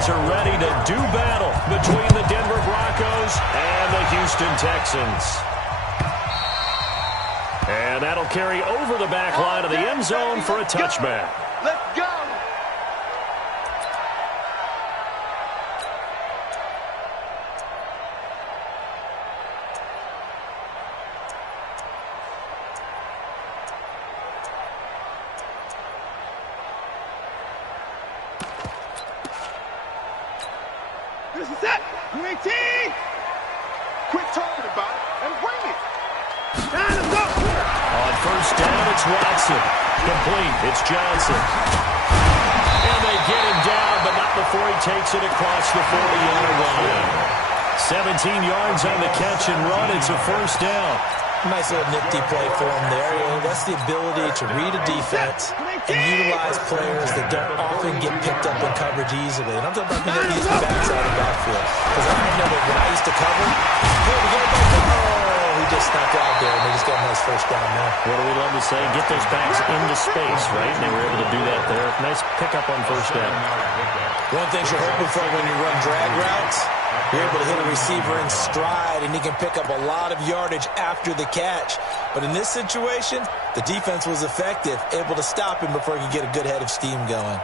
guys are ready to do battle between the Denver Broncos and the Houston Texans. And that'll carry over the back line of the end zone for a touchback. Let's go. This is it. UAT. Quit talking about it and bring it. Time to go. On first down, it's Watson. Complete. It's Johnson. And they get him down, but not before he takes it across the 40-yard line. 17 yards on the catch and run. It's a first down. Nice little nifty play for him there. That's the ability to read a defense and utilize players that don't often get picked up in coverage easily. And I'm talking about being able to use the backside of the backfield. Because I know that when I used to cover, hey, we get it back there. Oh, he just snuck out there, and they just got a nice first down there. What do we love to say? Get those backs into space, right? And they were able to do that there. Nice pickup on first down. One thing you're hoping for when you run drag routes, you're able to hit a receiver in stride, and he can pick up a lot of yardage after the catch. But in this situation, the defense was effective, able to stop him before he could get a good head of steam going.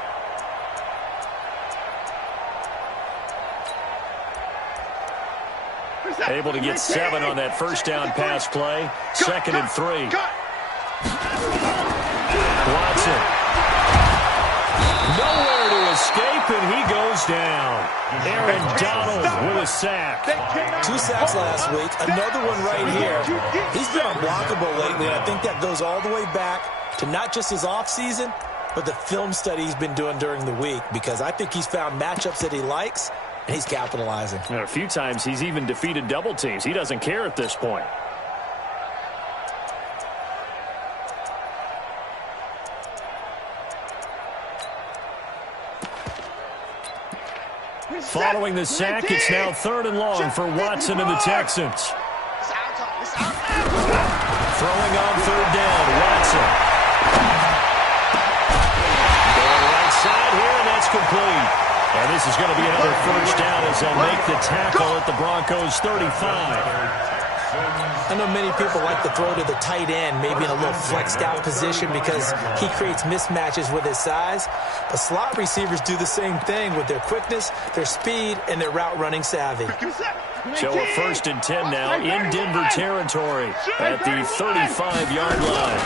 Able to get 7 on that first down pass play. Second and 3. Watson. Nowhere to escape, and he goes down. Aaron Donald with a sack. 2 sacks last week, another one right here. He's been unblockable lately, and I think that goes all the way back to not just his offseason, but the film study he's been doing during the week, because I think he's found matchups that he likes, and he's capitalizing. And a few times he's even defeated double teams. He doesn't care at this point. Following the sack, it's now 3rd and long for Watson and the Texans. Throwing on 3rd down, Watson. Going right side here, and that's complete. And this is going to be another first down as they'll make the tackle at the Broncos' 35. I know many people like to throw to the tight end, maybe in a little flexed out position because he creates mismatches with his size. But slot receivers do the same thing with their quickness, their speed, and their route running savvy. So a 1st and 10 now in Denver territory at the 35-yard line.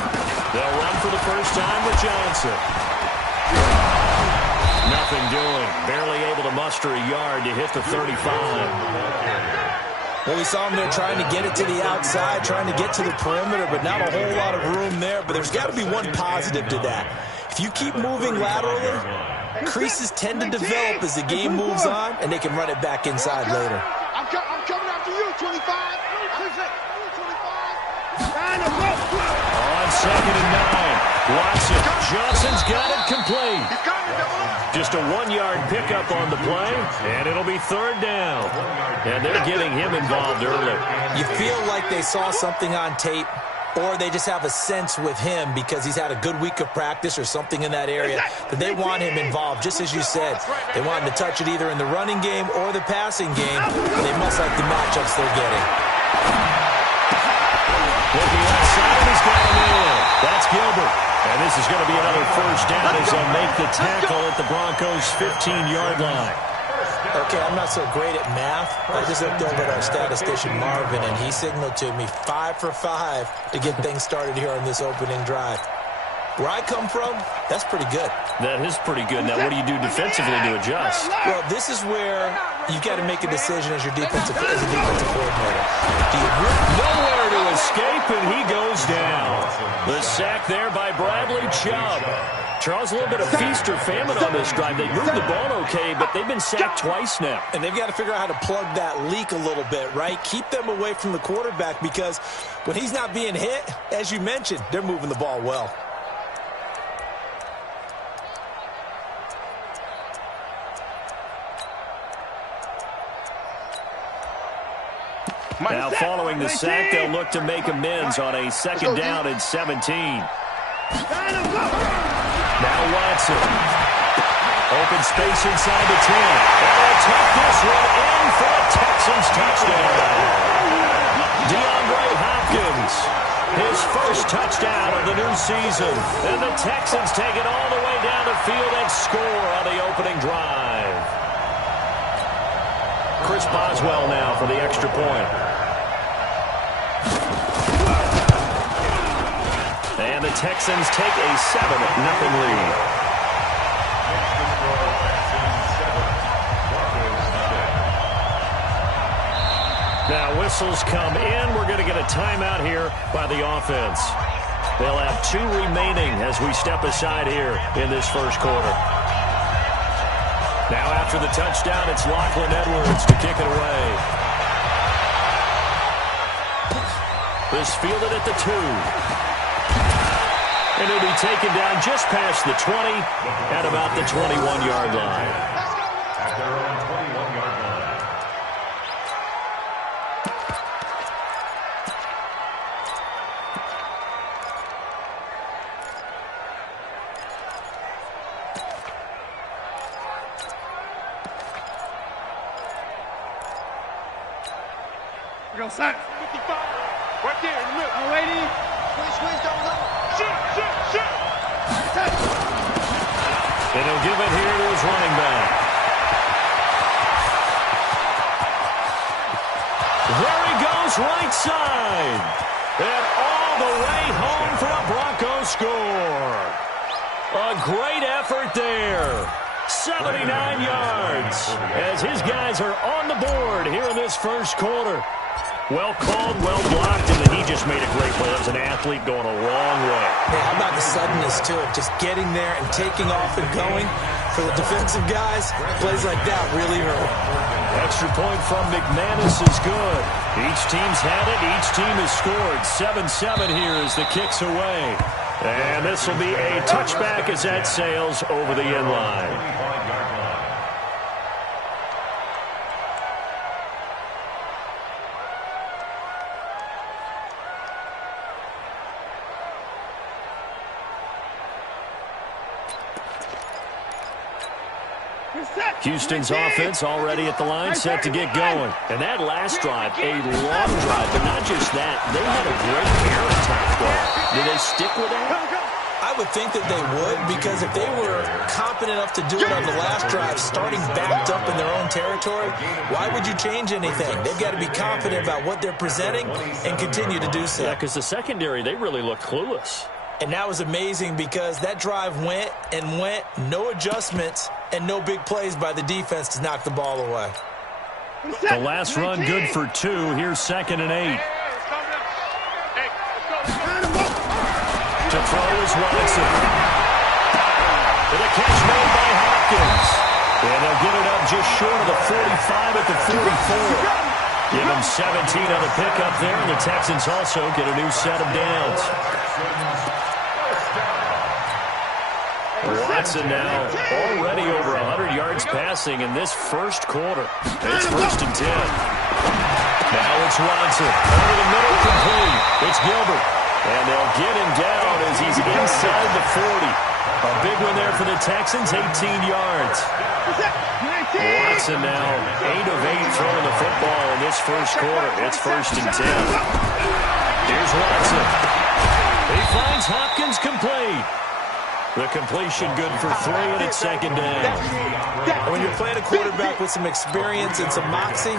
They'll run for the first time with Johnson. Nothing doing. Barely able to muster a yard to hit the 35. Well, we saw him there trying to get it to the outside, trying to get to the perimeter, but not a whole lot of room there. But there's got to be one positive to that. If you keep moving laterally, creases tend to develop as the game moves on, and they can run it back inside later. I'm coming after you, 25. On 2nd and 9, Watson. Johnson's got it complete. Just a 1-yard pickup on the play, and it'll be 3rd down. And they're getting him involved early. You feel like they saw something on tape, or they just have a sense with him because he's had a good week of practice or something in that area that they want him involved. Just as you said, they want him to touch it either in the running game or the passing game. They must like the matchups they're getting. Looking outside, he's got him in. That's Gilbert. And this is going to be another first down as they'll make the tackle at the Broncos' 15-yard line. Okay, I'm not so great at math. I just looked over at our statistician, Marvin, and he signaled to me 5 for 5 to get things started here on this opening drive. Where I come from, that's pretty good. That is pretty good. Now, what do you do defensively to adjust? Well, this is where you've got to make a decision as a defensive coordinator. Do you nowhere to escape, and he goes down. The sack there by Bradley Chubb. Charles, a little bit of feast or famine on this drive. They moved the ball okay, but they've been sacked twice now. And they've got to figure out how to plug that leak a little bit, right? Keep them away from the quarterback because when he's not being hit, as you mentioned, they're moving the ball well. Now following the sack, they'll look to make amends on a 2nd down and 17. Now Watson. Open space inside the 10. And they'll tuck this one in for a Texans touchdown. DeAndre Hopkins, his first touchdown of the new season. And the Texans take it all the way down the field and score on the opening drive. Chris Boswell now for the extra point. And the Texans take a 7-0 lead. Now whistles come in. We're going to get a timeout here by the offense. They'll have 2 remaining as we step aside here in this first quarter. Now after the touchdown, it's Lachlan Edwards to kick it away. This fielded at the 2. And it'll be taken down just past the 20 at about the 21-yard line. At their own 21-yard line. Go, son. 55. Right there in the middle. Oh, lady. Switch, double. Shoot. And he'll give it here to his running back. There he goes, right side. And all the way home for a Broncos score. A great effort there. 79 yards as his guys are on the board here in this first quarter. Well called, well blocked, and then he just made a great play. That was an athlete going a long way. Yeah, how about the suddenness to it? Just getting there and taking off and going. For the defensive guys, plays like that really hurt. Extra point from McManus is good. Each team's had it. Each team has scored. 7-7 here as the kick's away. And this will be a touchback as that sails over the end line. Houston's offense already at the line, set to get going. And that last drive, a long drive, but not just that. They had a great air attack going. Did they stick with that? I would think that they would, because if they were competent enough to do it on the last drive, starting backed up in their own territory, why would you change anything? They've got to be confident about what they're presenting and continue to do so. Yeah, because the secondary, they really look clueless. And that was amazing because that drive went, no adjustments, and no big plays by the defense to knock the ball away. The last run good for 2. Here's 2nd and 8. To throw is Watson. And a catch made by Hopkins. And they'll get it up just short of the 45 at the 44. Give them 17 on the pickup there, and the Texans also get a new set of downs. Watson now already over 100 yards passing in this first quarter. It's 1st and 10. Now it's Watson. Over the middle, complete. It's Gilbert. And they'll get him down as he's inside the 40. A big one there for the Texans, 18 yards. Watson now 8 of 8 throwing the football in this first quarter. It's 1st and 10. Here's Watson. He finds Hopkins complete. The completion good for 3, and it's 2nd down. When you're playing a quarterback with some experience and some moxie,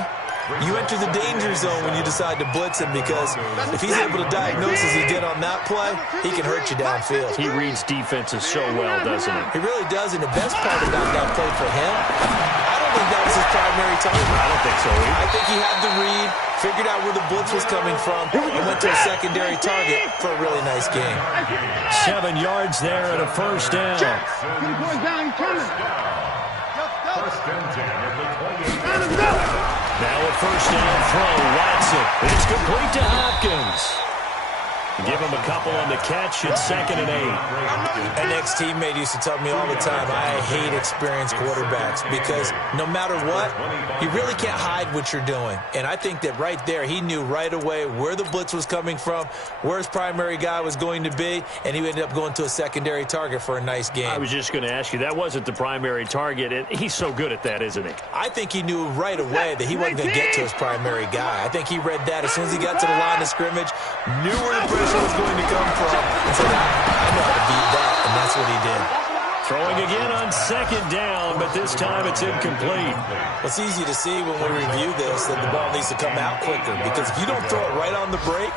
you enter the danger zone when you decide to blitz him, because if he's able to diagnose as he did on that play, he can hurt you downfield. He reads defenses so well, doesn't he? He really does, and the best part about that play for him, I don't think that was his primary target. I don't think so either. I think he had the read, figured out where the blitz was coming from, and went to a secondary target for a really nice game. 7 yards there and a 1st down. First and 10 at the 28. Now a 1st down throw. Watson. It's complete to Hopkins. Give him a couple on the catch. It's 2nd and 8. An ex-teammate used to tell me all the time, I hate experienced quarterbacks because no matter what, you really can't hide what you're doing. And I think that right there, he knew right away where the blitz was coming from, where his primary guy was going to be, and he ended up going to a secondary target for a nice game. I was just going to ask you, that wasn't the primary target, and he's so good at that, isn't he? I think he knew right away that he wasn't going to get to his primary guy. I think he read that as soon as he got to the line of scrimmage, knew where the pressure was going to come from, and said, I know how to beat that, and that's what he did. Throwing again on 2nd down, but this time it's incomplete. It's easy to see when we review this that the ball needs to come out quicker, because if you don't throw it right on the break,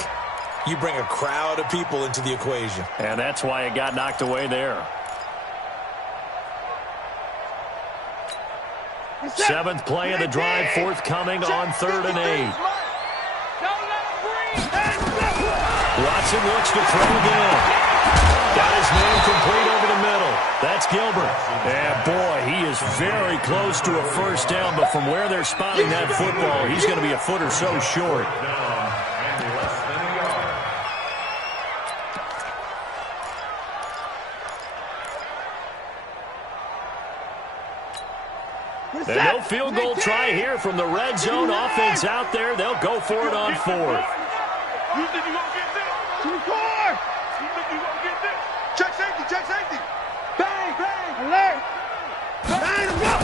you bring a crowd of people into the equation. And that's why it got knocked away there. 7th play of the drive, forthcoming on 3rd and 8. Watson looks to throw again. Got his man complete over the middle. That's Gilbert. And boy, he is very close to a first down, but from where they're spotting that football, he's going to be a foot or so short. And no field goal try here from the red zone. Offense out there. They'll go for it on 4th. You think you gonna get this? 24! You think you gonna get this? Check safety, check safety! Bang, bang, alert! Bang, go!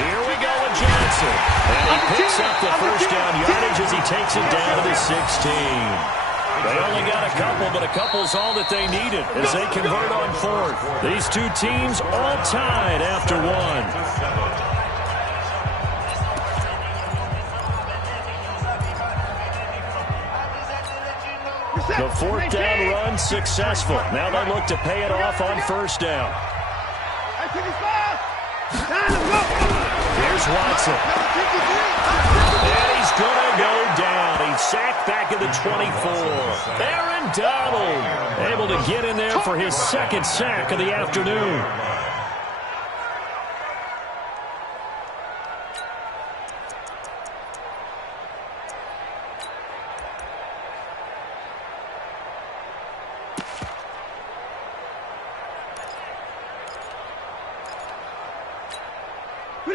Here we go with Johnson. And he picks up the first down yardage as he takes it down to the 16. They only got a couple, but a couple's all that they needed as they convert on 4th. These two teams all tied after 1. The 4th down run successful. Now they look to pay it off on 1st down. Here's Watson. And he's going to go down. He's sacked back at the 24. Aaron Donald able to get in there for his 2nd sack of the afternoon.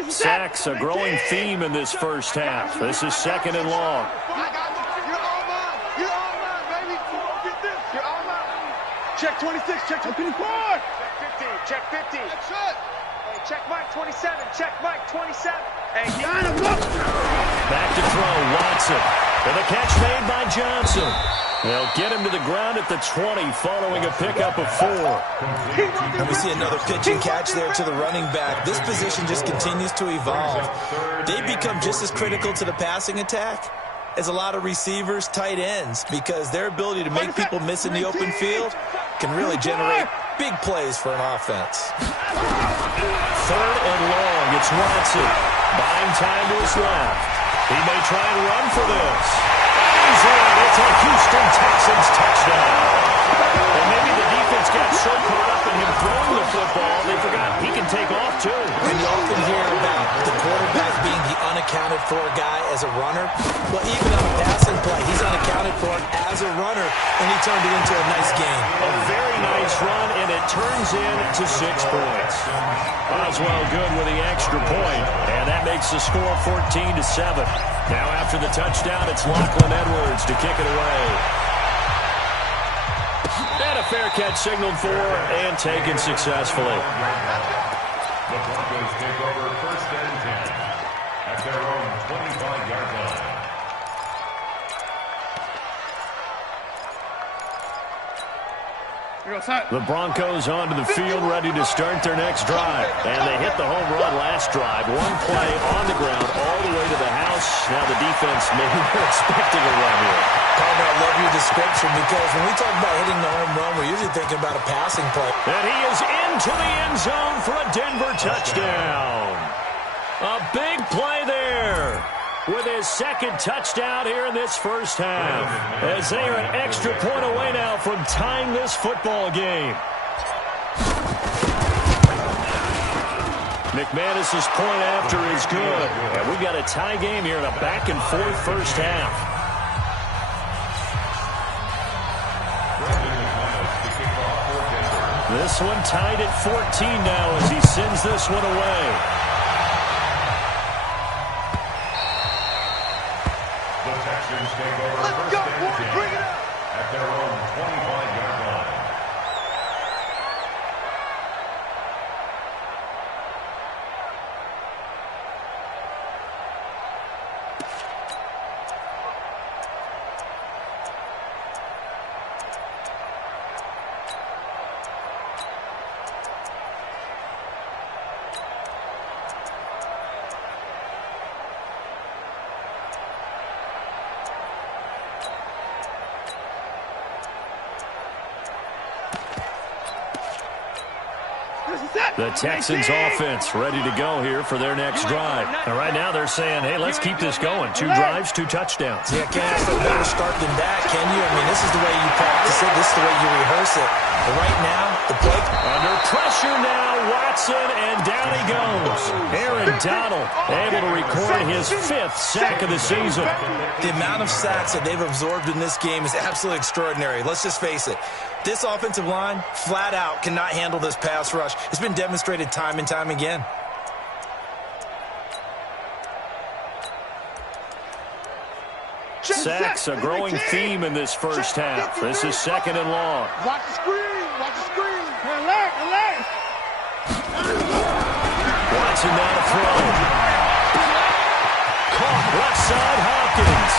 Sacks, a growing theme in this first half. This is 2nd and long. I got you. You're all mine. You're all mine, baby. You won't get this. You're all mine. Check 26. Check 24. Check 15. Check 15. Check shut. Hey, check Mike 27. Check Mike 27. Hey, back to throw. Watson. And the catch made by Johnson. They'll get him to the ground at the 20 following a pickup of 4. And we see another pitch and catch there to the running back. This position just continues to evolve. They become just as critical to the passing attack as a lot of receivers, tight ends, because their ability to make people miss in the open field can really generate big plays for an offense. 3rd and long. It's Watson. Buying time to his left. He may try and run for this. He's in. It's a Houston Texans touchdown. And maybe the defense got so caught up in him throwing the football, they forgot he can take off too. And you often hear about the quarterback being the unaccounted for guy as a runner. Well, even on a passing play, he's unaccounted for as a runner, and he turned it into a nice game. A very nice run, and it turns into 6 points. Boswell good with the extra point, and that makes the score 14-7. Now after the touchdown, it's Lachlan Edwards to kick it away. And a fair catch signaled for and taken successfully. The Broncos take over 1st and 10 at their own 25-yard line. The Broncos onto the field ready to start their next drive. And they hit the home run last drive. 1 play on the ground all the way to the house. Now the defense maybe they're expecting a run here. Carter, I love your description because when we talk about hitting the home run, we're usually thinking about a passing play. And he is into the end zone for a Denver touchdown. A big play there with his 2nd touchdown here in this first half, as they are an extra point away now from tying this football game. McManus's point after is good, and we've got a tie game here in a back-and-forth first half. This one tied at 14 now as he sends this one away. The Texans take over first and 10 at their own 25-yard line. The Texans offense ready to go here for their next drive. And right now they're saying, hey, let's keep this going. 2 drives, 2 touchdowns. Yeah, can't ask for a better start than that, can you? I mean, this is the way you practice it. This is the way you rehearse it. But right now, the play... Under pressure now, Watson, and down he goes. Aaron Donald able to record his 5th sack of the season. The amount of sacks that they've absorbed in this game is absolutely extraordinary. Let's just face it. This offensive line, flat out, cannot handle this pass rush. It's been demonstrated time and time again. Sacks, a growing theme in this first half. This is 2nd and long. Watch the screen. Watch the screen. Alert, alert. Watson now to throw. Caught left side, Hopkins.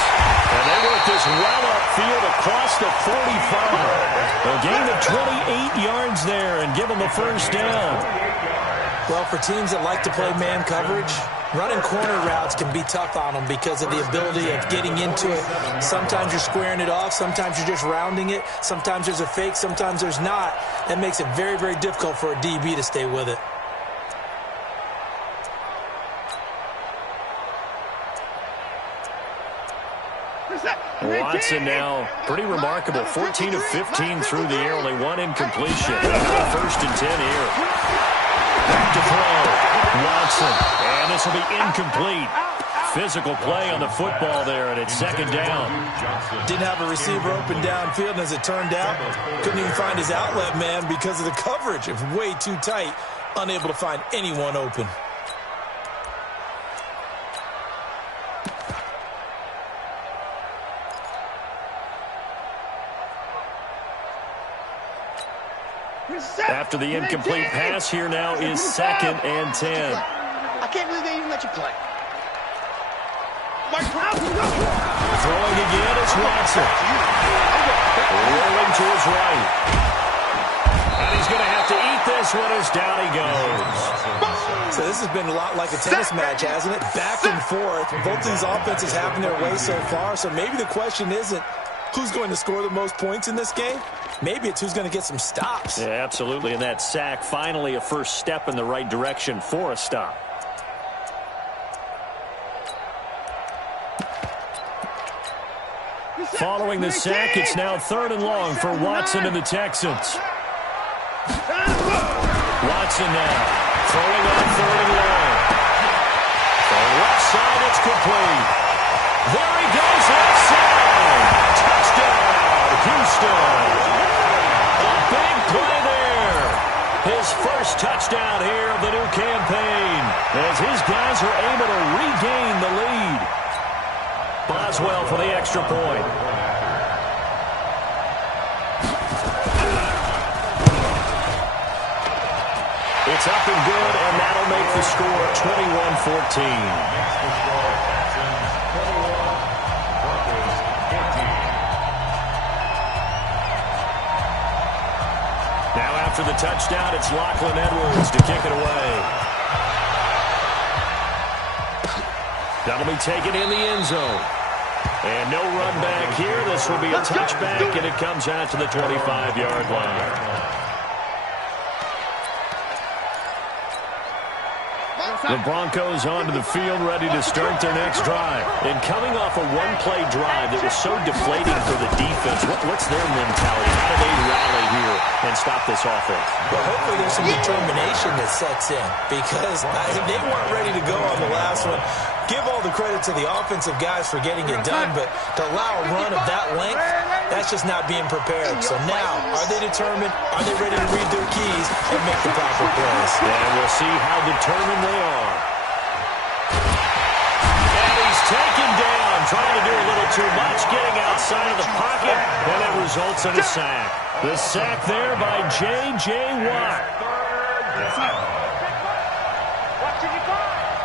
And they work this well upfield across the 45. A gain of 28 yards there and give them a first down. Well, for teams that like to play man coverage, running corner routes can be tough on them because of the ability of getting into it. Sometimes you're squaring it off. Sometimes you're just rounding it. Sometimes there's a fake. Sometimes there's not. That makes it very, very difficult for a DB to stay with it. Watson now, pretty remarkable. 14 of 15 through the air, only 1 incompletion. 1st and 10 here. Back to throw. Watson. And this will be incomplete. Physical play on the football there, and it's 2nd down. Didn't have a receiver open downfield, and as it turned out, couldn't even find his outlet man because of the coverage. It was way too tight, unable to find anyone open. After the incomplete pass, here now is 2nd and 10. I can't believe they even let you play. Throwing again, it's Watson. Rolling to his right. And he's going to have to eat this one as down he goes. So this has been a lot like a tennis match, hasn't it? Back and forth. Both these offenses having their way so far. So maybe the question isn't who's going to score the most points in this game. Maybe it's who's going to get some stops. Yeah, absolutely. And that sack, finally a first step in the right direction for a stop. Following the sack, it's now 3rd and long for Watson and the Texans. Watson now throwing on 3rd and long. The left side, it's complete. There he goes, left side. Touchdown, Houston. A big play there. His first touchdown here of the new campaign as his guys are able to regain the lead. Boswell for the extra point. It's up and good, and that'll make the score 21-14. Now after the touchdown, it's Lachlan Edwards to kick it away. That'll be taken in the end zone. And no run back here. This will be a touchback, and it comes out to the 25-yard line. The Broncos onto the field, ready to start their next drive. And coming off a one-play drive that was so deflating for the defense, what's their mentality? How do they rally here and stop this offense? Well, hopefully there's some determination that sets in because they weren't ready to go on the last one. Give all the credit to the offensive guys for getting it done, but to allow a run of that length, That's just not being prepared. So now, are they determined? Are they ready to read their keys and make the proper plays? And we'll see how determined they are. And he's taken down, trying to do a little too much, getting outside of the pocket, and it results in a sack. The sack there by J.J. Watt.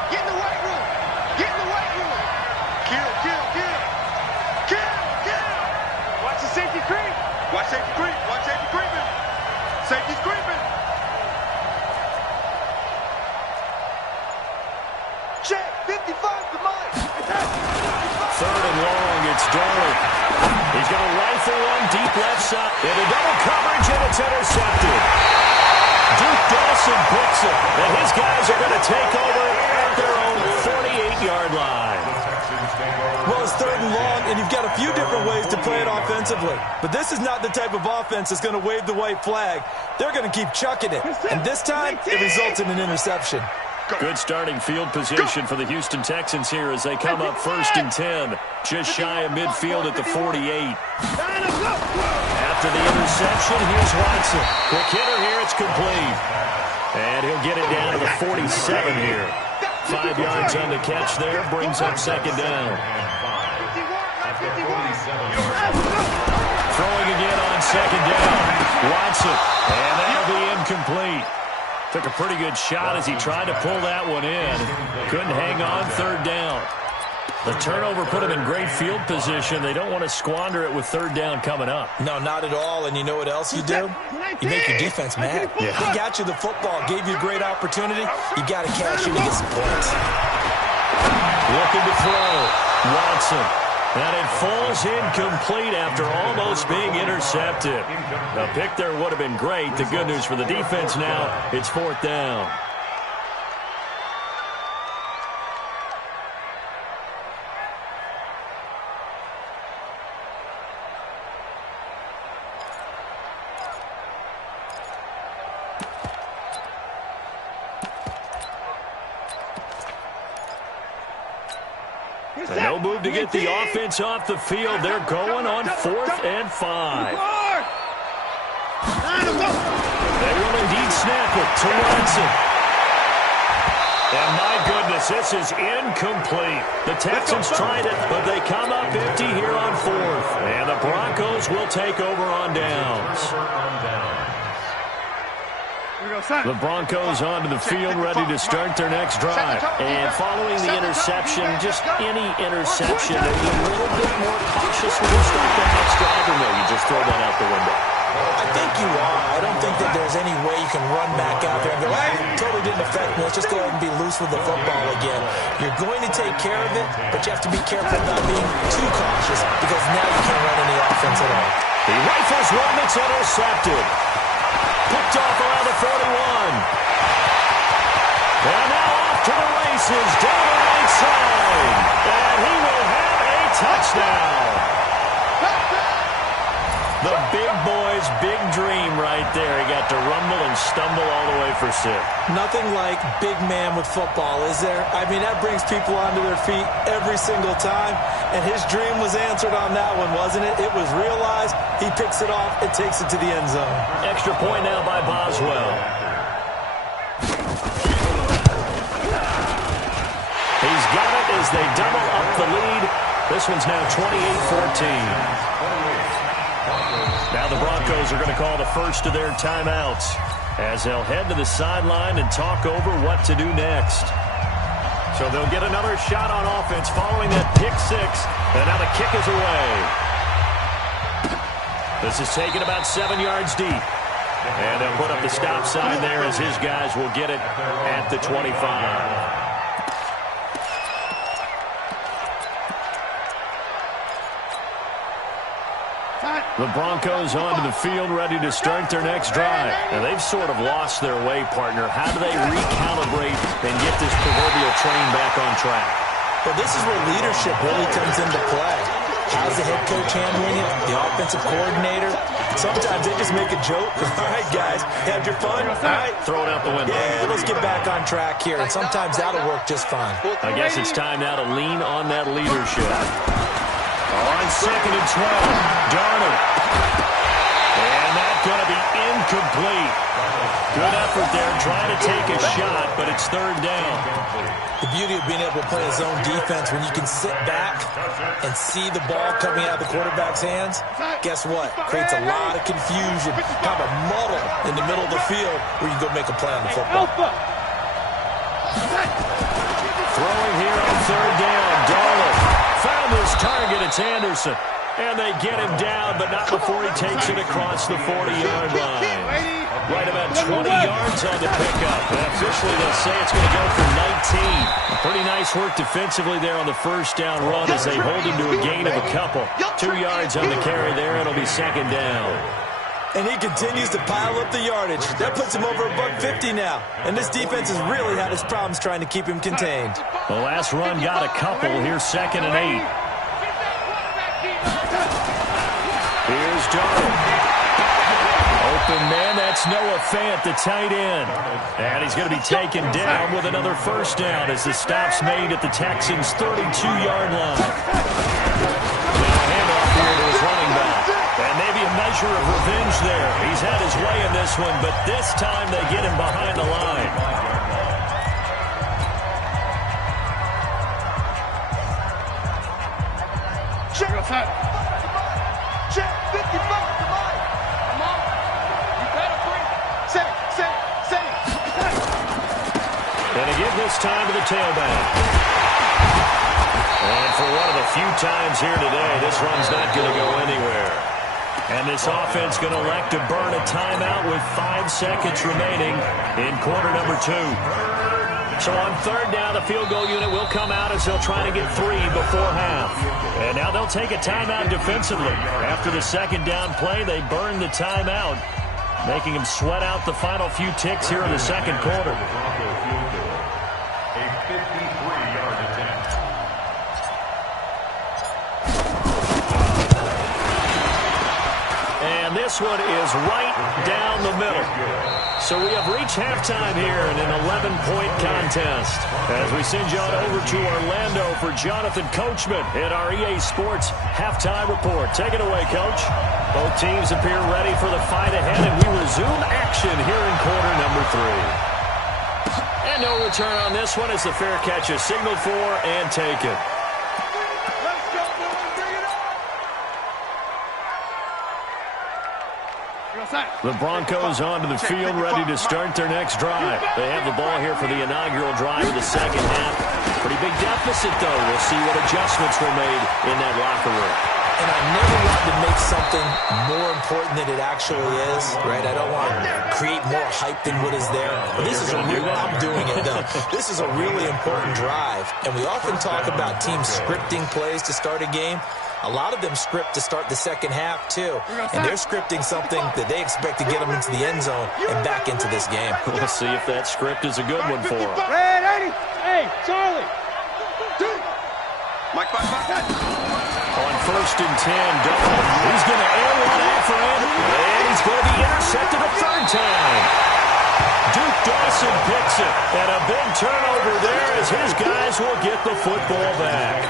Get in the weight room. Get in the weight room. Kill. Watch the safety creep. Watch safety creep. Watch safety creeping. Safety's creeping. Check. 55 to Mike. Third and long, it's Darling. He's going to rifle one deep left side. Into double coverage, and it's intercepted. Duke Dawson picks it, and his guys are going to take over at their own 48-yard line. Well, it's third and long, and you've got a few different ways to play it offensively. But this is not the type of offense that's going to wave the white flag. They're going to keep chucking it. And this time, it results in an interception. Good starting field position for the Houston Texans here as they come up 1st and 10. Just shy of midfield at the 48. After the interception, here's Watson. Quick hitter here, it's complete. And he'll get it down to the 47 here. 5 yards on the catch there, brings up 2nd down. Throwing again on 2nd down. Watson, and that'll be incomplete. Took a pretty good shot as he tried to pull that one in. Couldn't hang on 3rd down. The turnover put him in great field position. They don't want to squander it with 3rd down coming up. No, not at all. And you know what else you do? You make your defense mad. Yeah. He got you the football, gave you a great opportunity. You got to cash in to get some points. Looking to throw. Watson. And it falls incomplete after almost being intercepted. A pick there would have been great. The good news for the defense now, it's 4th down. And no move to get the offense off the field. They're going on 4th and 5. They will indeed snap it to Watson. And my goodness, this is incomplete. The Texans tried it, but they come up empty here on 4th. And the Broncos will take over on downs. The Broncos onto the field, ready to start their next drive. And following the interception, just any interception, they'll be a little bit more cautious when you start that next drive, or no, you just throw that out the window? I think you are. I don't think that there's any way you can run back out there and go, hey, totally didn't affect me. Let's just go ahead and be loose with the football again. You're going to take care of it, but you have to be careful about being too cautious because now you can't run any offense at all. He rifles one that's intercepted. Picked off around the 41. And now off to the races, down the right side. And he will have a touchdown. The big boy's big dream right there. He got to rumble and stumble all the way for 6. Nothing like big man with football, is there? I mean, that brings people onto their feet every single time. And his dream was answered on that one, wasn't it? It was realized. He picks it off and takes it to the end zone. Extra point now by Boswell. He's got it as they double up the lead. This one's now 28-14. Now the Broncos are going to call the first of their timeouts as they'll head to the sideline and talk over what to do next. So they'll get another shot on offense following that pick 6, and now the kick is away. This is taken about 7 yards deep. And they'll put up the stop sign there as his guys will get it at the 25. The Broncos onto the field, ready to start their next drive. And they've sort of lost their way, partner. How do they recalibrate and get this proverbial train back on track? Well, this is where leadership really comes into play. How's the head coach handling it? The offensive coordinator? Sometimes they just make a joke. All right, guys, had your fun? All right. Throw it out the window. Yeah, let's get back on track here. And sometimes that'll work just fine. I guess it's time now to lean on that leadership. On 2nd and 12, Darnold. And that's going to be incomplete. Good effort there, trying to take a shot, but it's 3rd down. The beauty of being able to play a zone defense when you can sit back and see the ball coming out of the quarterback's hands, guess what? Creates a lot of confusion, kind of a muddle in the middle of the field where you go make a play on the football. Throwing here on 3rd down, Darnold found his target, it's Anderson. And they get him down, but not before he takes it across the 40-yard line. Right about 20 yards on the pickup. And officially, they'll say it's going to go for 19. Pretty nice work defensively there on the 1st down run as they hold him to a gain of a couple. 2 yards on the carry there. It'll be 2nd down. And he continues to pile up the yardage. That puts him over $150 now. And this defense has really had its problems trying to keep him contained. The last run got a couple. Here's 2nd and 8. Here's Darnold. Open man, that's Noah Fant, the tight end. And he's going to be taken down with another 1st down as the stop's made at the Texans' 32-yard line. Now handoff here to his running back. And maybe a measure of revenge there. He's had his way in this one, but this time they get him behind the line. Check us out. Check 55. Come on. You better bring it. Say it. And they give this time to the tailback. And for one of the few times here today, this run's not going to go anywhere. And this offense going to elect to burn a timeout with 5 seconds remaining in quarter number 2. So on 3rd down, the field goal unit will come out as they'll try to get 3 before half. And now they'll take a timeout defensively. After the 2nd down play, they burn the timeout, making them sweat out the final few ticks here in the 2nd quarter. A 53-yard attempt. And this one is right down the middle. So we have reached halftime here in an 11-point contest. As we send you on over to Orlando for Jonathan Coachman in our EA Sports Halftime Report. Take it away, Coach. Both teams appear ready for the fight ahead, and we resume action here in quarter number 3. And no return on this one as the fair catch is signaled for and taken. The Broncos onto the field, ready to start their next drive. They have the ball here for the inaugural drive of the 2nd half. Pretty big deficit, though. We'll see what adjustments were made in that locker room. And I never want to make something more important than it actually is, right? I don't want to create more hype than what is there. But this is I'm doing it, though. This is a really important drive. And we often talk about teams scripting plays to start a game. A lot of them script to start the 2nd half, too. And they're scripting something that they expect to get them into the end zone and back into this game. We'll see if that script is a good one for them. Red 80. Hey, Charlie. Mike, On 1st and 10, Darnold. He's going to air one out for him. And he's going to be intercepted a 3rd time. Duke Dawson picks it. And a big turnover there as his guys will get the football back.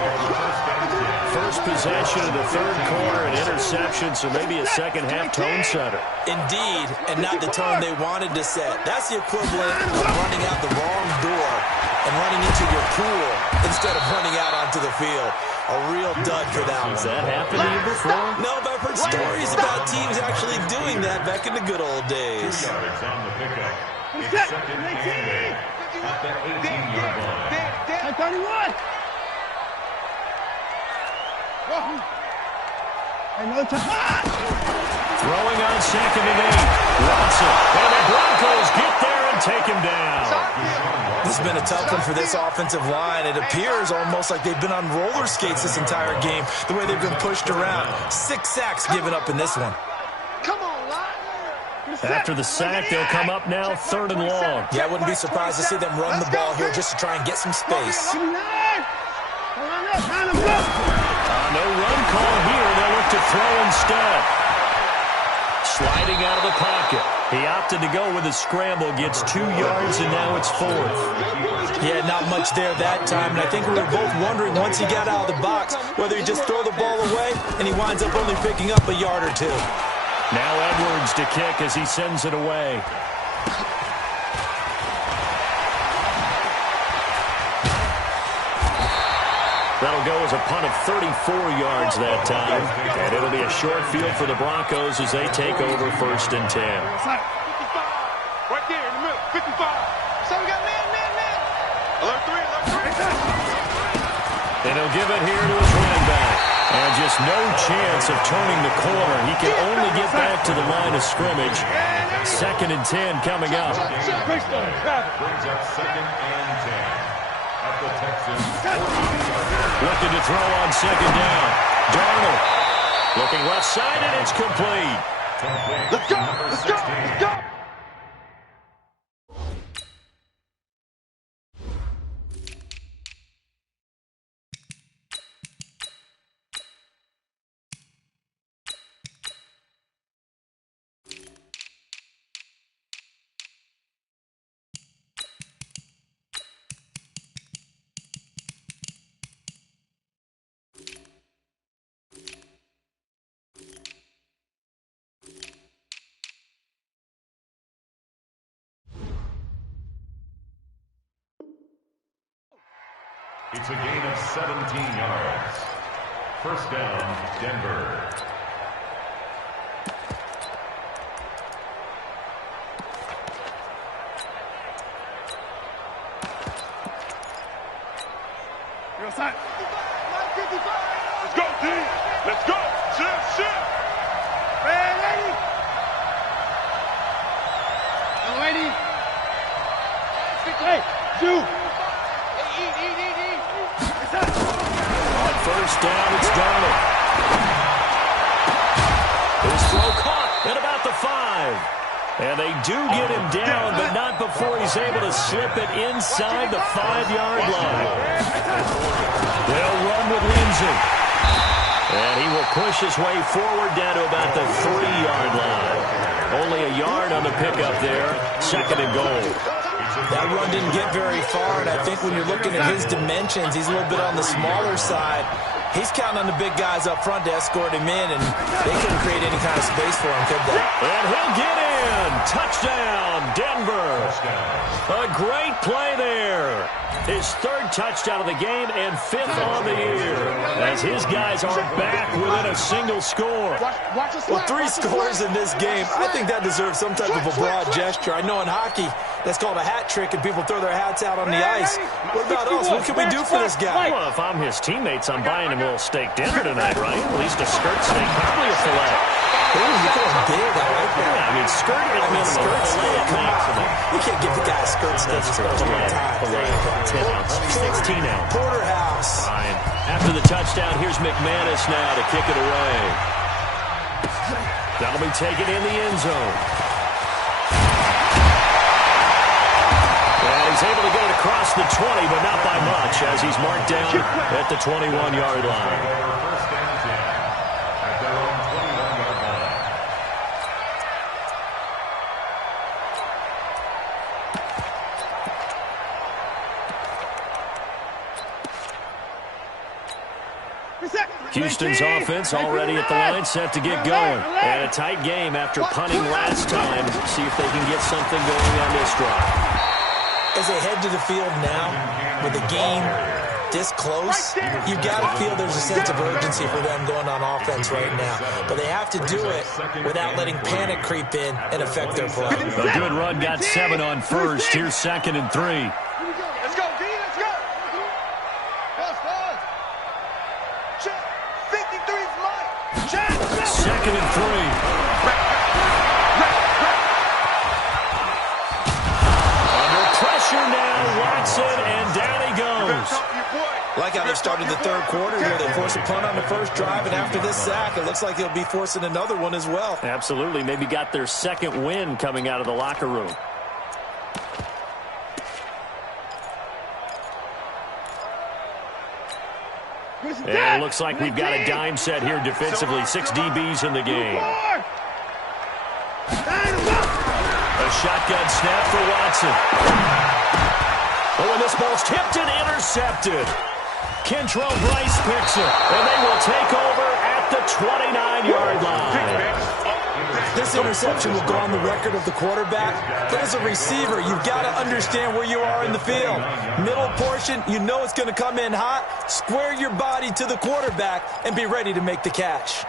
First possession of the 3rd quarter, an interception, so maybe a 2nd half tone setter. Indeed, and not the tone they wanted to set. That's the equivalent of running out the wrong door and running into your pool instead of running out onto the field. A real dud for that one. Has that happened to you before? No, but I've heard stories about teams actually doing that back in the good old days. 2 yards on the pickup. It's 2nd and 8 at the 18-yard line. 31. Another time. Throwing on 2nd and 8. Watson. And the Broncos get there and take him down. This has been a tough one for this offensive line. It appears almost like they've been on roller skates this entire game, the way they've been pushed around. 6 sacks given up in this one. Come on, Lot. After the sack, they'll come up now 3rd and long. Yeah, I wouldn't be surprised to see them run the ball here just to try and get some space. No run call here. They'll look to throw instead. Sliding out of the pocket. He opted to go with a scramble, gets 2 yards, and now it's 4th. Yeah, not much there that time, and I think we were both wondering once he got out of the box whether he just throw the ball away, and he winds up only picking up a yard or 2. Now Edwards to kick as he sends it away. That'll go as a punt of 34 yards that time. And it'll be a short field for the Broncos as they take over 1st and 10. 55. Right there in the middle. 55. So we got man. Alert 3. And he'll give it here to his running back. And just no chance of turning the corner. He can only get back to the line of scrimmage. 2nd and 10 coming up. Brings up 2nd and 10 at the Texans. Looking to throw on 2nd down. Darnold looking left side, and it's complete. Let's go. It's a gain of 17 yards. 1st down, Denver. You're outside. 55. Let's go, D. Let's go. Shift. Ready. Ready. Hey, do. On 1st down, it's Darnold. His throw caught at about the 5. And they do get him down, but not before he's able to slip it inside the 5-yard line. They'll run with Lindsay. And he will push his way forward down to about the 3-yard line. Only a yard on the pickup there. 2nd and goal. That run didn't get very far, and I think when you're looking at his dimensions, he's a little bit on the smaller side. He's counting on the big guys up front to escort him in, and they couldn't create any kind of space for him, could they? And he'll get in. Touchdown, Denver. A great play there. His 3rd touchdown of the game and 5th on the year. As his guys are back within a single score. Well, 3 scores in this game. I think that deserves some type of a broad gesture. I know in hockey, that's called a hat trick, and people throw their hats out on the ice. What about us? What can we do for this guy? Well, if I'm his teammates, I'm buying him a little steak dinner tonight, right? At least a skirt steak, probably a filet. Ooh, you're going big. I like that. Yeah, I mean, skirt at minimum. Skirt steak. Come maximum. on. You can't give the guy a skirt steak. Filet. 10 ounce. 16 ounce. Porterhouse. Fine. After the touchdown, here's McManus now to kick it away. That'll be taken in the end zone. And he's able to get it across the 20, but not by much, as he's marked down at the 21-yard line. 1st and 10 at their own 21-yard line. Houston's offense already at the line, set to get going. And a tight game after punting last time. See if they can get something going on this drive. As they head to the field now, with the game this close, you've got to feel there's a sense of urgency for them going on offense right now. But they have to do it without letting panic creep in and affect their play. A good run, got 7 on 1st. Here's 2nd and 3. Let's go, D. Let's go. Check. 53's mine. Check. 2nd and 3. Pressure now, Watson, and down he goes. Like how they started the 3rd quarter here. They forced a punt on the 1st drive, and after this sack, it looks like they'll be forcing another one as well. Absolutely. Maybe got their 2nd win coming out of the locker room. And it looks like we've got a dime set here defensively. 6 DBs in the game. A shotgun snap for Watson. Oh, and this ball's tipped and intercepted. Kentrell Bryce picks it, and they will take over at the 29-yard line. This interception will go on the record of the quarterback, but as a receiver, you've got to understand where you are in the field. Middle portion, you know it's going to come in hot. Square your body to the quarterback and be ready to make the catch.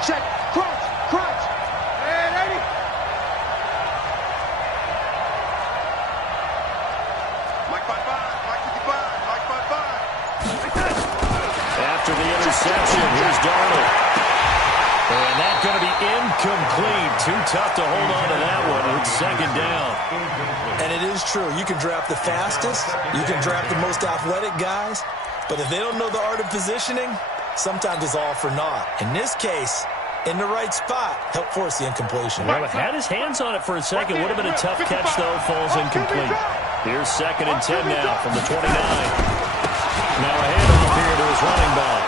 Check, crunch, crunch. And 80. Mike 55, Mike 55, Mike 55. After the interception, here's Darnold. And that's going to be incomplete. Too tough to hold on to that one. It's second down. And it is true. You can draft the fastest. You can draft the most athletic guys. But if they don't know the art of positioning, sometimes it's all for naught. In this case, in the right spot, help force the incompletion. Well, had his hands on it for a second. Would have been a tough catch, though. Falls incomplete. Here's second and 10 now from the 29. Now a handoff here to his running back.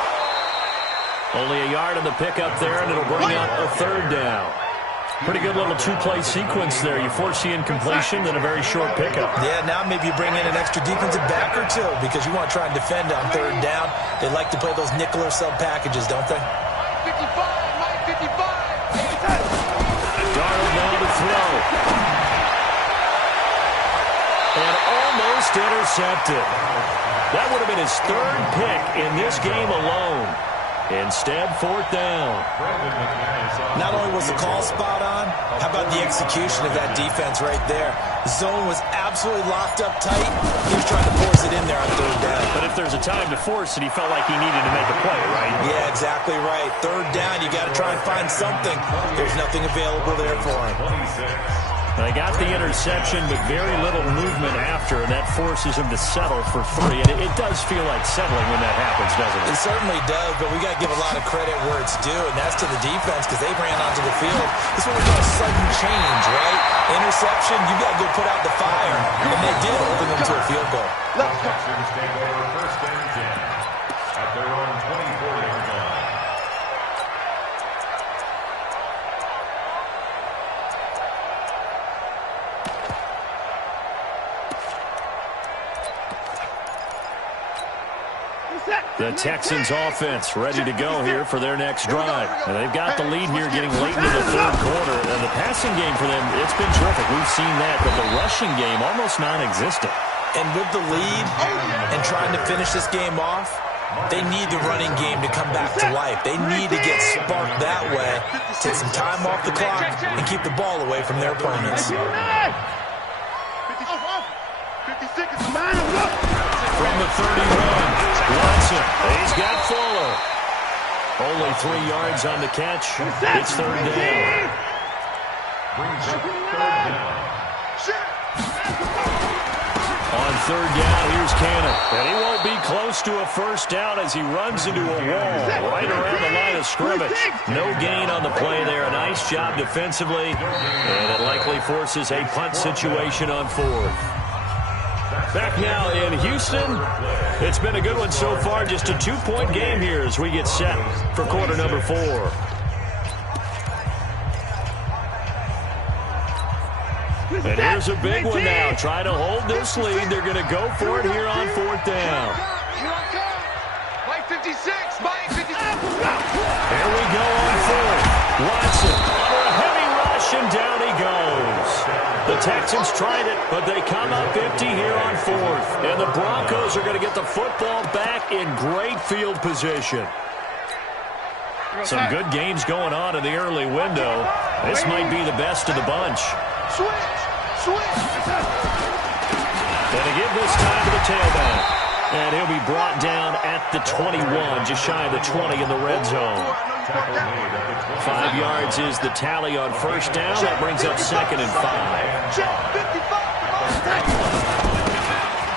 Only a yard on the pickup there, and it'll bring up a third down. Pretty good little two-play sequence there. You force the incompletion, then a very short pickup. Yeah, now maybe you bring in an extra defensive back or two because you want to try and defend on third down. They like to play those nickel or sub packages, don't they? 55, Mike 55. Darnold now to throw. And almost intercepted. That would have been his third pick in this game alone. Instead, fourth down. Not only was the call spot on, how about the execution of that defense right there? Zone was absolutely locked up tight. He was trying to force it in there on third down. But if there's a time to force it, he felt like he needed to make a play, right? Yeah, exactly right. Third down, you got to try and find something. There's nothing available there for him. They got the interception, but very little movement after, and that forces him to settle for three. And it does feel like settling when that happens, doesn't it? It certainly does, but we got to give a lot of credit where it's due, and that's to the defense because they ran onto the field. This is what we call a sudden change, right? Interception, you got to go put out the fire, and they did, holding them to a field goal. Texans take over first and 10 at their own 24-yard line. The Texans offense ready to go here for their next drive. And they've got the lead here getting late into the third quarter. And the passing game for them, it's been terrific. We've seen that, but the rushing game almost non-existent. And with the lead and trying to finish this game off, they need the running game to come back to life. They need to get sparked that way, take some time off the clock, and keep the ball away from their opponents. 56 is mine. From the 31, Watson. He's got Fuller. Only 3 yards on the catch. It's third down. Brings up third down. On third down, here's Cannon. And he won't be close to a first down as he runs into a wall right around the line of scrimmage. No gain on the play there. A nice job defensively. And it likely forces a punt situation on fourth. Back now in Houston. It's been a good one so far. Just a 2-point game here as we get set for quarter number 4. And here's a big one now. Try to hold this lead. They're going to go for it here on fourth down. Mike 56, Mike 56. Here we go on fourth. Watson under a heavy rush, and down he goes. The Texans tried it, but they come up empty here on fourth. And the Broncos are going to get the football back in great field position. Some good games going on in the early window. This might be the best of the bunch. Switch. And again this time to the tailback. And he'll be brought down at the 21, just shy of the 20 in the red zone. 5 yards is the tally on first down. That brings up second and 5.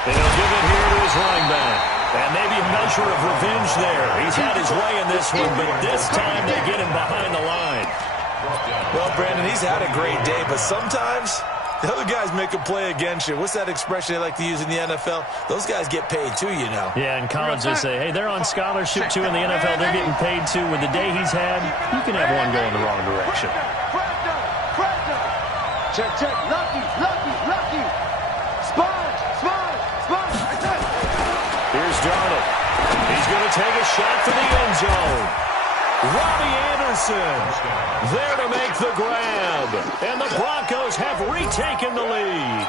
And he'll give it here to his running back. And maybe a measure of revenge there. He's had his way in this one, but this time they get him behind the line. Well, Brandon, he's had a great day, but sometimes The other guys make a play against you. What's that expression they like to use in the NFL? Those guys get paid too, you know. Yeah, and Collins will say, hey, they're on scholarship too in the NFL. They're getting paid too. With the day he's had, you can have one going the wrong direction. Check, check. Lucky. Sponge. Here's Darnold. He's going to take a shot for the end zone. Robbie Anderson there to make the grab. And the Broncos have retaken the lead.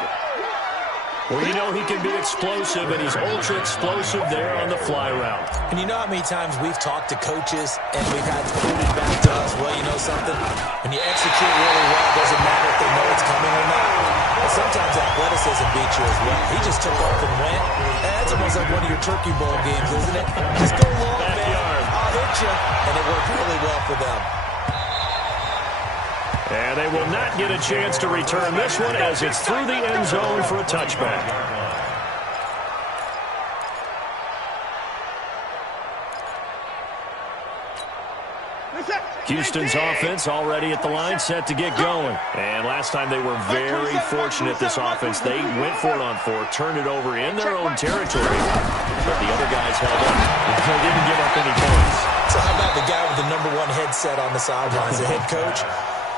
Well, you know he can be explosive, and he's ultra-explosive there on the fly route. And you know how many times we've talked to coaches and we've had quoted back to us, well, you know something? When you execute really well, it doesn't matter if they know it's coming or not. But sometimes athleticism beats you as well. He just took off and went. And that's almost like one of your Turkey Bowl games, isn't it? Just go long, man. I'll hit you. And it worked really well for them. And they will not get a chance to return this one as it's through the end zone for a touchback. Houston's offense already at the line, set to get going. And last time they were very fortunate, this offense. They went for it on fourth, turned it over in their own territory. But the other guys held up. They didn't give up any points. So how about the guy with the #1 headset on the sidelines, the head coach?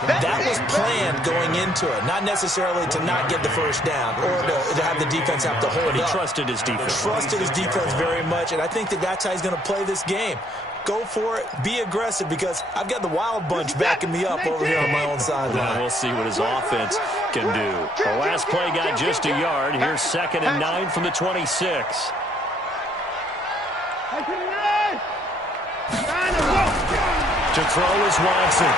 That was planned going into it, not necessarily to not get the first down or to have the defense have to hold But he up. trusted his defense. Trusted his defense very much, and I think that's how he's going to play this game. Go for it. Be aggressive, because I've got the wild bunch backing me up over here on my own sideline. We'll see what his offense can do. The last play got just a yard. Here's 2nd and 9 from the 26. To throw is Watson.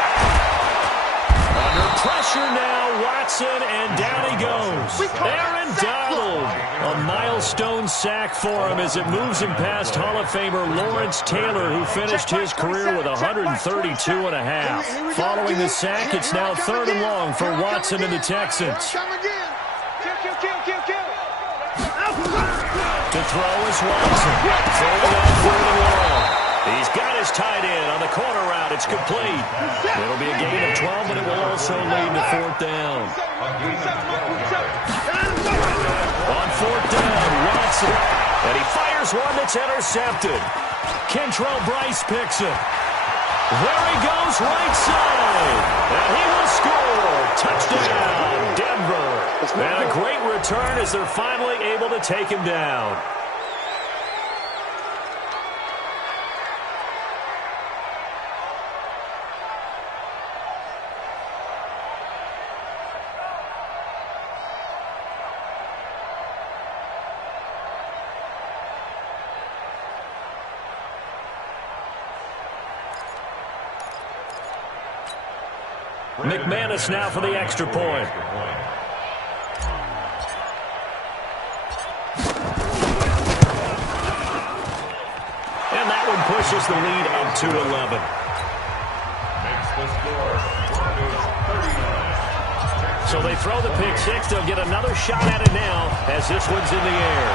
Under pressure now, Watson, and down he goes. Aaron Donald. A milestone sack for him as it moves him past Hall of Famer Lawrence Taylor, who finished his career with 132 and a half. Following the sack, it's now 3rd and long for Watson and the Texans. To throw is Watson. Throwing on 3rd and long. He's got his tight end on the corner route. It's complete. It'll be a gain of 12, but it will also lead to 4th down. On 4th down, Watson. And he fires one that's intercepted. Kentrell Bryce picks it. There he goes, right side. And he will score. Touchdown, Denver. And a great return as they're finally able to take him down. McManus now for the extra point. And that one pushes the lead up to 11. Makes the score. So they throw the pick six. They'll get another shot at it now as this one's in the air.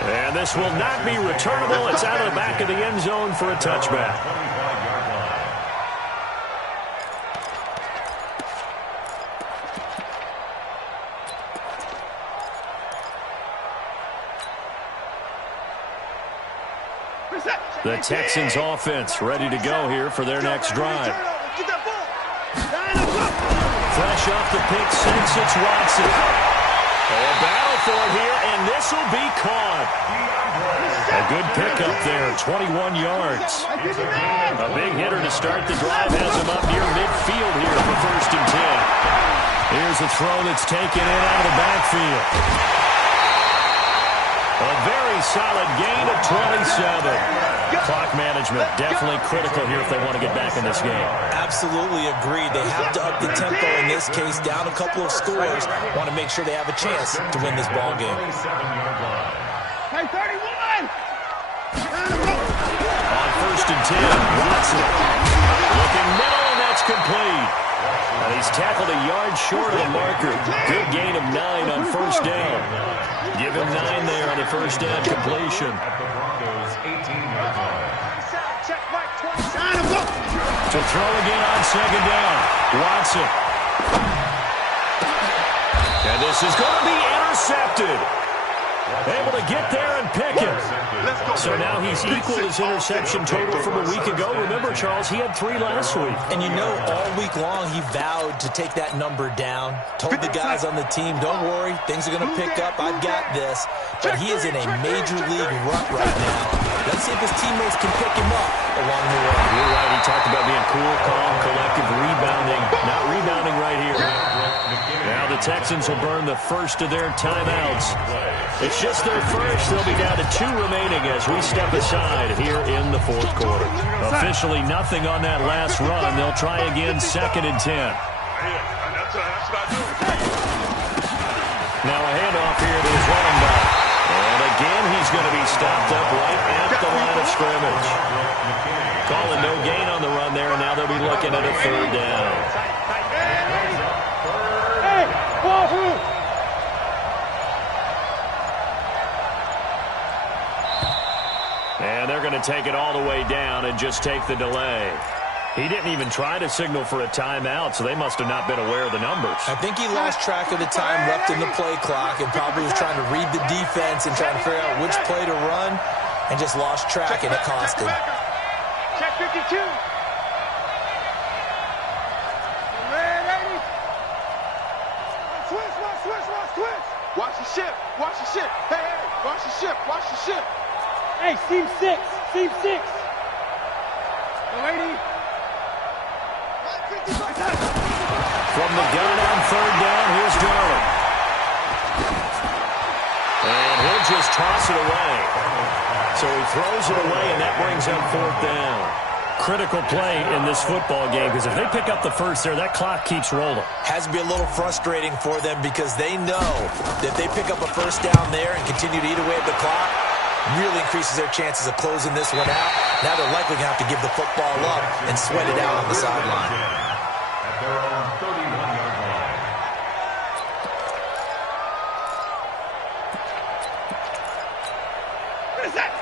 And this will not be returnable. It's out of the back of the end zone for a touchback. The Texans offense ready to go here for their next drive. Fresh off the pick six, it's Watson. A battle for it here, and this will be caught. A good pickup there, 21 yards. A big hitter to start the drive has him up near midfield here for 1st and 10. Here's a throw that's taken in out of the backfield. A very solid gain of 27. Clock management definitely critical here if they want to get back in this game. Absolutely agreed. They have to up the tempo in this case, down a couple of scores. Want to make sure they have a chance to win this ball game. Hey, 31! On 1st and 10, Watson looking middle, and that's complete. And he's tackled a yard short of the marker. Good gain of 9 on 1st down. Give him 9 there on the 1st down completion. At the Broncos' 18-yard line. Check Mike, 27. To throw again on second down. Watson. And this is going to be intercepted. Able to get there and pick it. So now he's equaled his interception total from a week ago. Remember, Charles, he had 3 last week. And you know, all week long he vowed to take that number down. Told the guys on the team, don't worry, things are going to pick up. I've got this. But he is in a major league rut right now. Let's see if his teammates can pick him up along the way. You're right. He talked about being cool, calm, collective, rebounding. Not rebounding right here. Now the Texans will burn the first of their timeouts. It's just their first. They'll be down to 2 remaining as we step aside here in the fourth quarter. Officially nothing on that last run. They'll try again, 2nd and 10. Now a handoff here to his running back. And again, he's going to be stopped up right at the line of scrimmage. Calling no gain on the run there, and now they'll be looking at a 3rd down. And they're going to take it all the way down and just take the delay. He didn't even try to signal for a timeout, so they must have not been aware of the numbers. I think he lost track of the time left in the play clock and probably was trying to read the defense and trying to figure out which play to run and just lost track, and it cost him. Check 52. Switch. Watch the ship. Hey, watch the ship. Hey, seam 6. Lady. From the gun on 3rd down, here's Darling. And he'll just toss it away. So he throws it away, and that brings up 4th down. Critical play in this football game, because if they pick up the first there, that clock keeps rolling. Has to be a little frustrating for them because they know that if they pick up a first down there and continue to eat away at the clock, really increases their chances of closing this one out. Now they're likely going to have to give the football up and sweat it out on the sideline. At their own 31-yard line.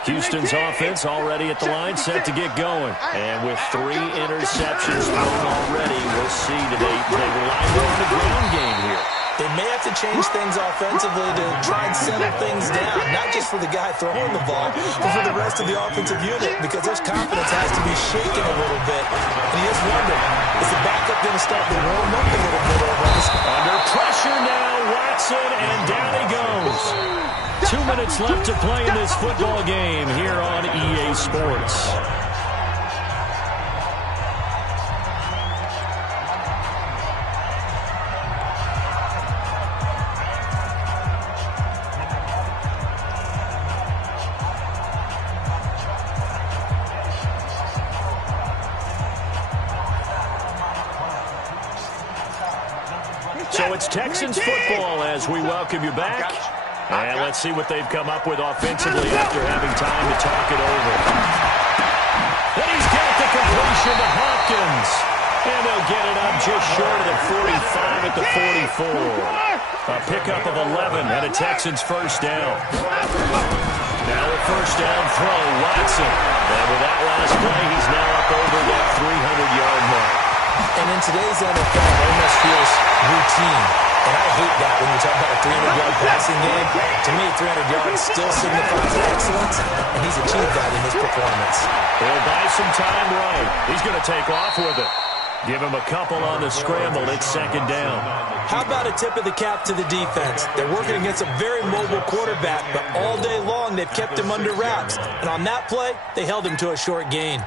Houston's offense already at the line, set to get going. And with 3 interceptions thrown already, we'll see today they rely on the ground game here. They may have to change things offensively to try and settle things down, not just for the guy throwing the ball, but for the rest of the offensive unit, because their confidence has to be shaken a little bit. And you just wonder, is the backup going to start to warm up a little bit over this? Under pressure now, Watson, and down he goes. 2 minutes left to play in this football game here on EA Sports. So it's Texans football as we welcome you back. And let's see what they've come up with offensively after having time to talk it over. And he's got the completion to Hopkins. And they'll get it up just short of the 45 at the 44. A pickup of 11 and a Texans first down. Now a first down throw, Watson. And with that last play, he's now up over that 300-yard mark. And in today's NFL, it almost feels routine. And I hate that when you talk about a 300-yard passing game. To me, 300 yards still signifies excellence, and he's achieved that in his performance. He'll buy some time right. He's going to take off with it. Give him a couple on the scramble. It's 2nd down. How about a tip of the cap to the defense? They're working against a very mobile quarterback, but all day long they've kept him under wraps. And on that play, they held him to a short gain.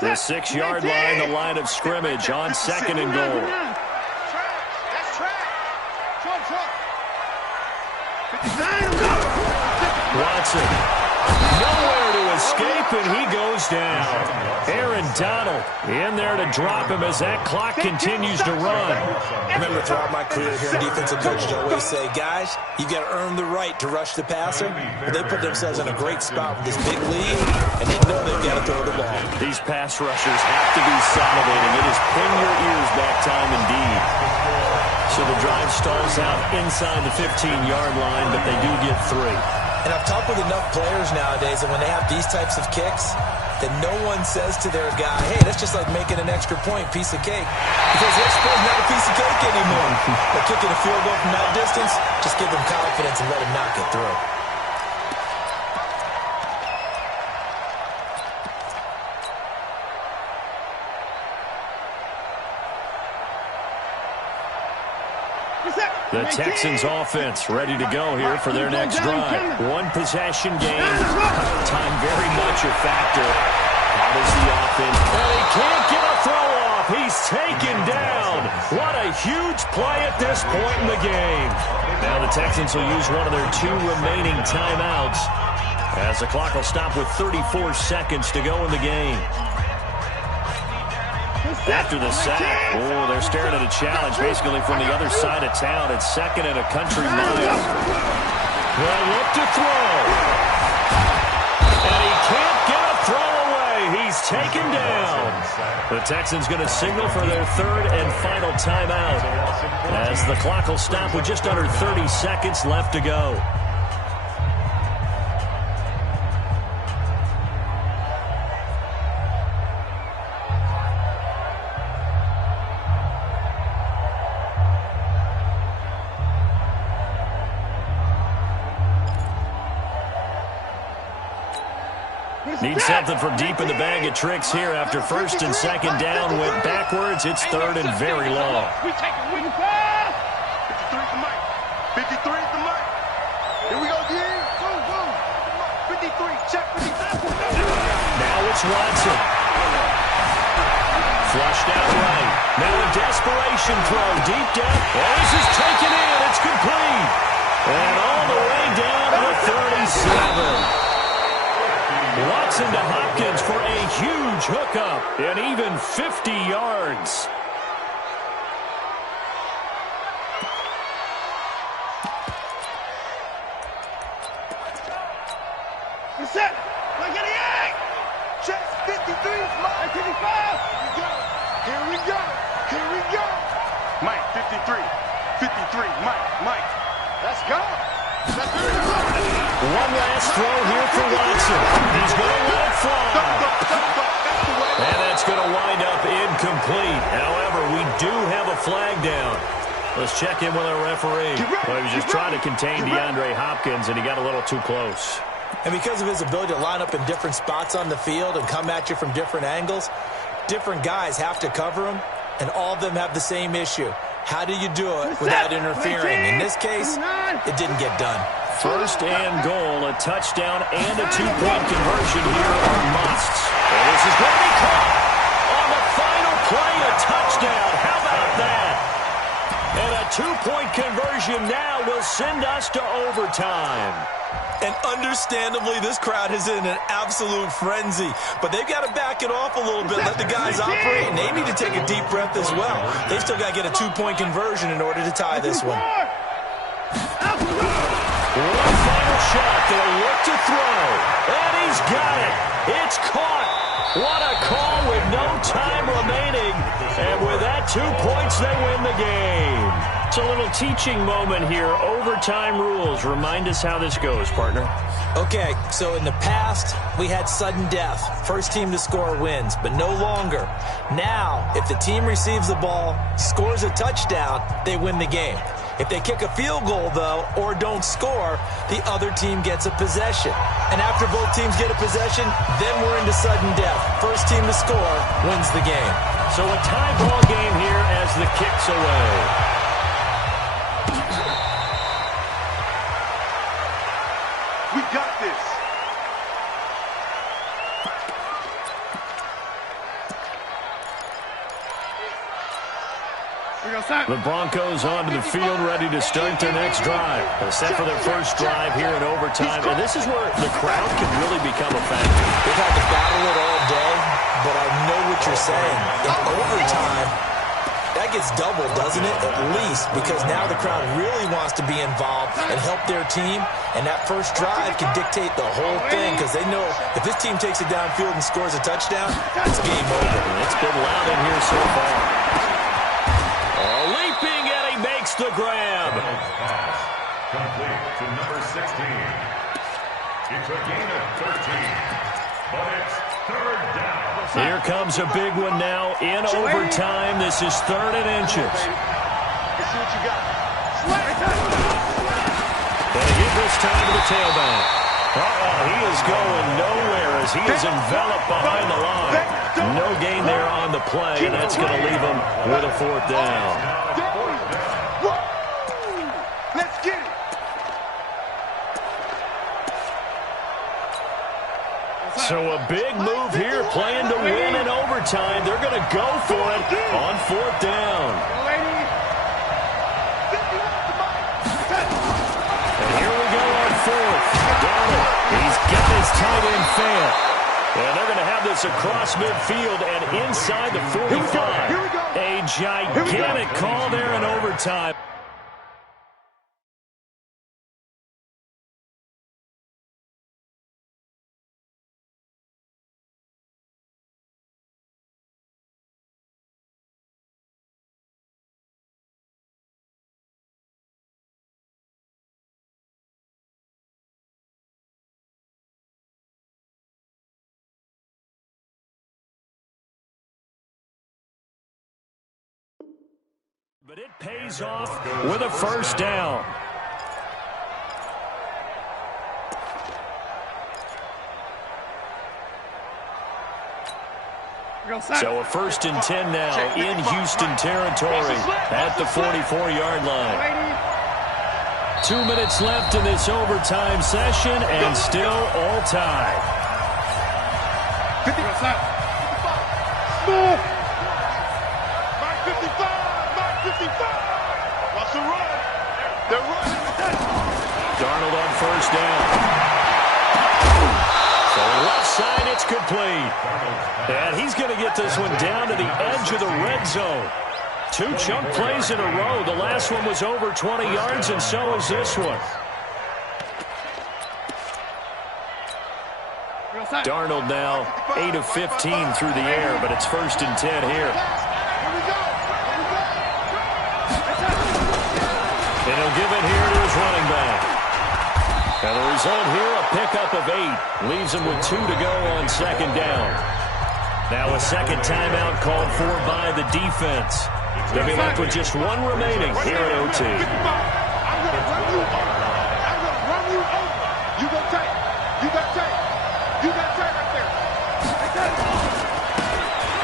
The 6-yard line, the line of scrimmage on 2nd and goal. That's track. Watson. Nowhere to escape, and he goes down. Aaron Donald in there to drop him as that clock continues to run. Remember, throughout my career here in defensive coaches, I always say, guys, you got to earn the right to rush the passer. But they put themselves in a great spot with this big lead, and they know they've got to throw the ball. These pass rushers have to be salivating. It is pin your ears back time indeed. So the drive stalls out inside the 15-yard line, but they do get 3. And I've talked with enough players nowadays, and when they have these types of kicks, that no one says to their guy, hey, that's just like making an extra point, piece of cake. Because the extra point is not a piece of cake anymore. But kicking a field goal from that distance, just give them confidence and let them knock it through. The Texans offense ready to go here for their next drive. One possession game. Time very much a factor. How does the offense? And he can't get a throw off. He's taken down. What a huge play at this point in the game. Now the Texans will use one of their 2 remaining timeouts as the clock will stop with 34 seconds to go in the game. After the sack, oh, they're staring at a challenge basically from the other side of town. It's 2nd and a country mile. They'll look to throw. And he can't get a throw away. He's taken down. The Texans going to signal for their 3rd and final timeout as the clock will stop with just under 30 seconds left to go. Need something from deep in the bag of tricks here after 1st and 2nd down. Went backwards. It's 3rd and very long. 53 at the mic. 53 at the mic. Here we go, D. Boom, boom. 53. Check 53. Now it's Watson. Flushed out right. Now a desperation throw. Deep down. Oh, this is taken in. It's complete. And all the way down to the 37. Watson to Hopkins for a huge hookup and even 50 yards. You're set. 188. Check 53. Mike 55. Here we go. Here we go. Mike 53. 53. Mike. Let's go. One last throw here for Watson. He's going to let it fly. And that's going to wind up incomplete. However, we do have a flag down. Let's check in with our referee. Well, he was just trying to contain DeAndre Hopkins, and he got a little too close. And because of his ability to line up in different spots on the field and come at you from different angles, different guys have to cover him, and all of them have the same issue. How do you do it without interfering? In this case, it didn't get done. 1st and goal, a touchdown and a 2-point conversion here are musts. And this is going to be caught on the final play, a touchdown. How about that? And a 2-point conversion now will send us to overtime. And understandably, this crowd is in an absolute frenzy. But they've got to back it off a little bit, let the guys operate, and they need to take a deep breath as well. They've still got to get a 2-point conversion in order to tie this one. One final shot. They'll look to throw. And he's got it. It's caught. What a call with no time remaining. And with that 2 points, they win the game. It's a little teaching moment here. Overtime rules. Remind us how this goes, partner. Okay, so in the past, we had sudden death. First team to score wins, but no longer. Now, if the team receives the ball, scores a touchdown, they win the game. If they kick a field goal, though, or don't score, the other team gets a possession. And after both teams get a possession, then we're into sudden death. First team to score wins the game. So a tie ball game here as the kick's away. We got this. The Broncos onto the field, ready to start their next drive. They're set for their first drive here in overtime, and this is where the crowd can really become a factor. They've had to battle it all day, but I know what you're saying. In overtime, that gets doubled, doesn't it? At least, because now the crowd really wants to be involved and help their team, and that first drive can dictate the whole thing, because they know if this team takes it downfield and scores a touchdown, it's game over. It's been loud in here so far. Leaping, and he makes the grab. Complete to number 16. It's a gain of 13, but it's third down. Here comes a big one now in overtime. This is 3rd and inches. Let's see what you got. And a hit this time to the tailback. He is going nowhere as he is enveloped behind the line. No gain there on the play, and that's going to leave him with a 4th down. Let's get it. So a big move here, playing to win in overtime. They're going to go for it on 4th down. And here we go on 4th. Donald, he's got his tight end fan. And they're going to have this across midfield and inside the 45. A gigantic call there in overtime. But it pays off with a 1st down. So a 1st and 10 now in Houston territory at the 44-yard line. 2 minutes left in this overtime session and still all tied. 55. Watch the run. They're running. Darnold on 1st down. So left side, it's complete. And he's going to get this one down to the edge of the red zone. 2 chunk plays in a row. The last one was over 20 yards, and so is this one. Darnold now 8 of 15 through the air, but it's 1st and 10 here. And he'll give it here to his running back. And the result here, a pickup of 8. Leaves him with 2 to go on 2nd down. Now a second timeout called for by the defense. They'll be left with just 1 remaining here at OT. I'm going to run you over. I'm going to run you over. You go tight. You got tight. You got tight right there.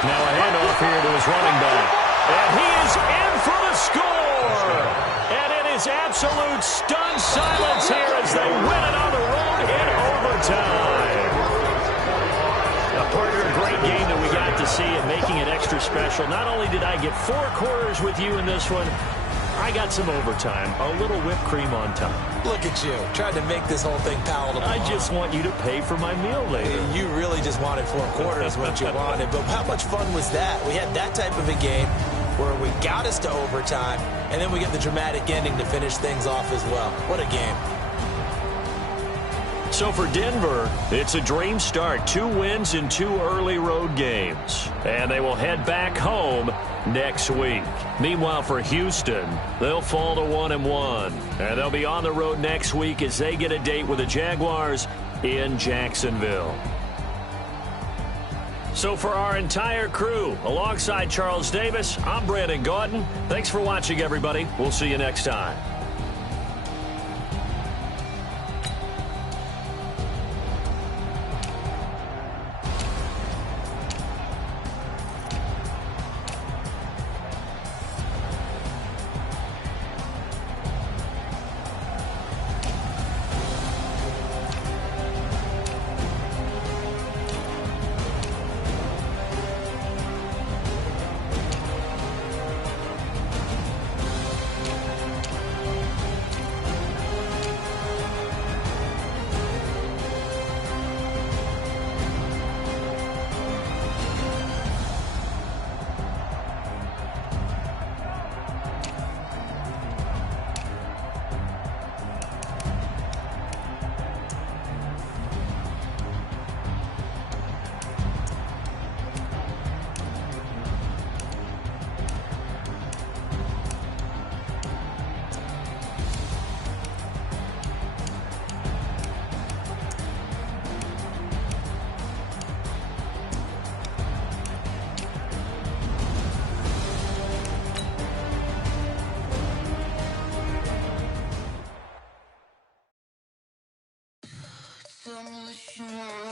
Now a handoff here to his running back. And he is in for the score. And it is absolute stunned silence here as they win it on the road in overtime. Now, partner, a great game that we got to see and making it extra special. Not only did I get 4 quarters with you in this one, I got some overtime, a little whipped cream on top. Look at you, tried to make this whole thing palatable. I just want you to pay for my meal later. You really just wanted 4 quarters, what you wanted. But how much fun was that? We had that type of a game where we got us to overtime, and then we get the dramatic ending to finish things off as well. What a game. So for Denver, it's a dream start. 2 wins in 2 early road games. And they will head back home next week. Meanwhile, for Houston, they'll fall to 1-1. And they'll be on the road next week as they get a date with the Jaguars in Jacksonville. So for our entire crew, alongside Charles Davis, I'm Brandon Gaudin. Thanks for watching, everybody. We'll see you next time.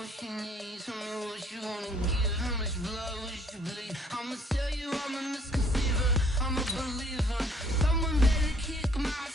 what you need. Tell me what you wanna give. How much blood would you bleed? I'ma tell you I'm a misconceiver. I'm a believer. Someone better kick my